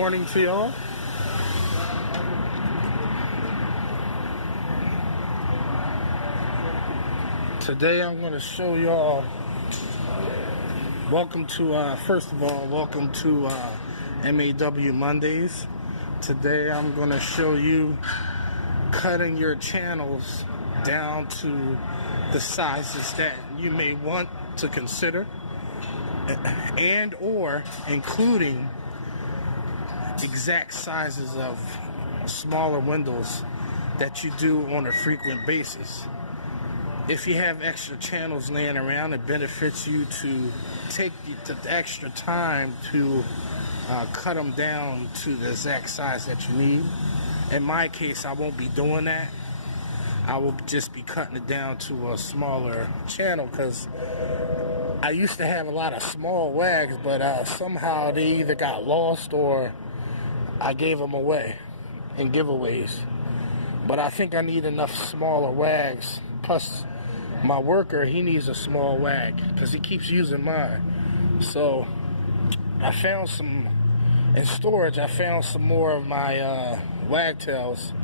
morning to y'all. Today I'm going to show y'all, first of all, welcome to M.A.W. Mondays. Today I'm going to show you cutting your channels down to the sizes that you may want to consider, and or including exact sizes of smaller windows that you do on a frequent basis. If you have extra channels laying around, it benefits you to take the extra time to cut them down to the exact size that you need. In my case, I won't be doing that. I will just be cutting it down to a smaller channel, because I used to have a lot of small wags, but somehow they either got lost or I gave them away in giveaways. But I think I need enough smaller wags. Plus, my worker, he needs a small wag because he keeps using mine. So I found some in storage. I found some more of my Wagtails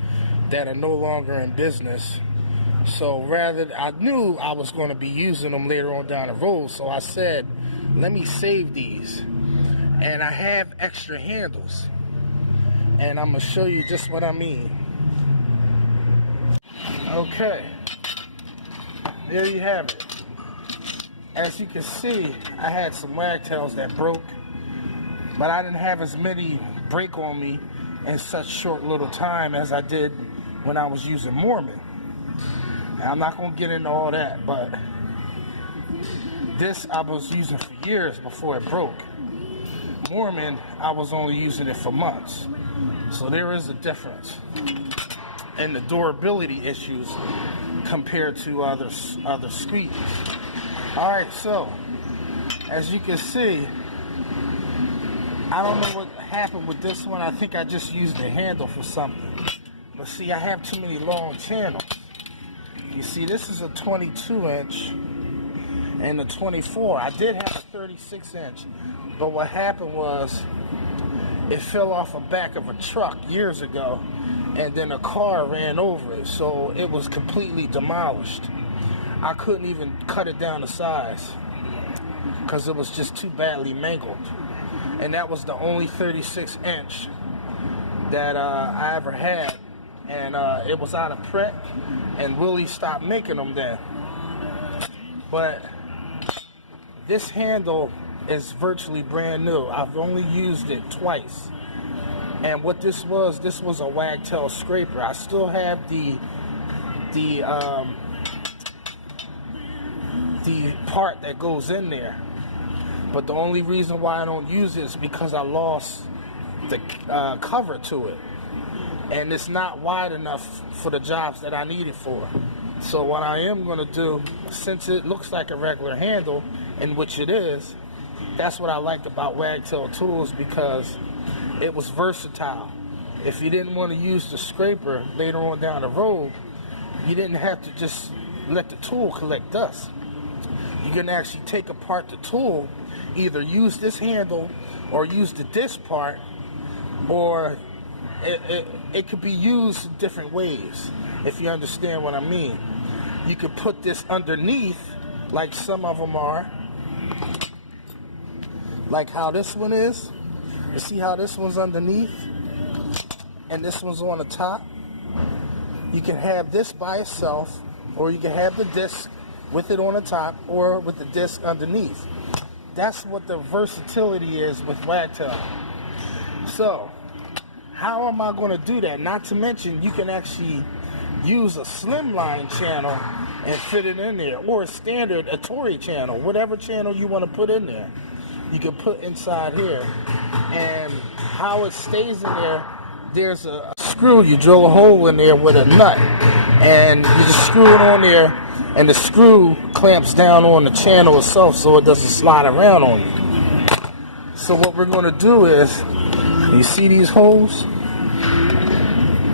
that are no longer in business. So I knew I was going to be using them later on down the road, so I said, let me save these. And I have extra handles, and I'm going to show you just what I mean. Okay, there you have it. As you can see, I had some Wagtails that broke, but I didn't have as many break on me in such short little time as I did when I was using Mormon. Now, I'm not going to get into all that, but this I was using for years before it broke. Mormon, I was only using it for months. So there is a difference in the durability issues compared to other squeegees. Alright, so as you can see, I don't know what happened with this one. I think I just used the handle for something. But see, I have too many long channels. You see, this is a 22 inch and a 24. I did have a 36 inch, but what happened was it fell off the back of a truck years ago, and then a car ran over it, so it was completely demolished. I couldn't even cut it down to size because it was just too badly mangled. And that was the only 36 inch that I ever had. And it was out of print, and Willie stopped making them then. But this handle is virtually brand new. I've only used it twice. And what this was a Wagtail scraper. I still have the part that goes in there. But the only reason why I don't use it is because I lost the cover to it. And it's not wide enough for the jobs that I need it for. So what I am going to do, since it looks like a regular handle, in which it is, that's what I liked about Wagtail tools, because it was versatile. If you didn't want to use the scraper later on down the road, you didn't have to just let the tool collect dust. You can actually take apart the tool, either use this handle or use the disc part, or it could be used in different ways, if you understand what I mean. You could put this underneath, like some of them are, like how this one is. You see how this one's underneath and this one's on the top? You can have this by itself, or you can have the disc with it on the top, or with the disc underneath. That's what the versatility is with Wagtail. So how am I going to do that? Not to mention, you can actually use a slimline channel and fit it in there, or a standard Tory channel, whatever channel you want to put in there. You can put inside here. And how it stays in there, there's a screw. You drill a hole in there with a nut, and you just screw it on there, and the screw clamps down on the channel itself so it doesn't slide around on you. So what we're going to do is, you see these holes?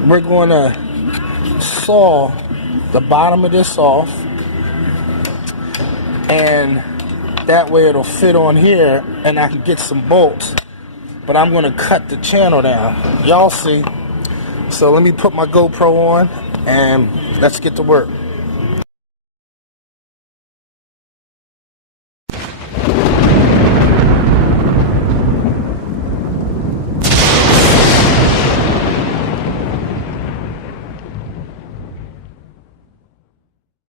We're going to saw the bottom of this off, and that way it'll fit on here, and I can get some bolts but I'm gonna cut the channel down. Y'all see. So let me put my GoPro on and let's get to work.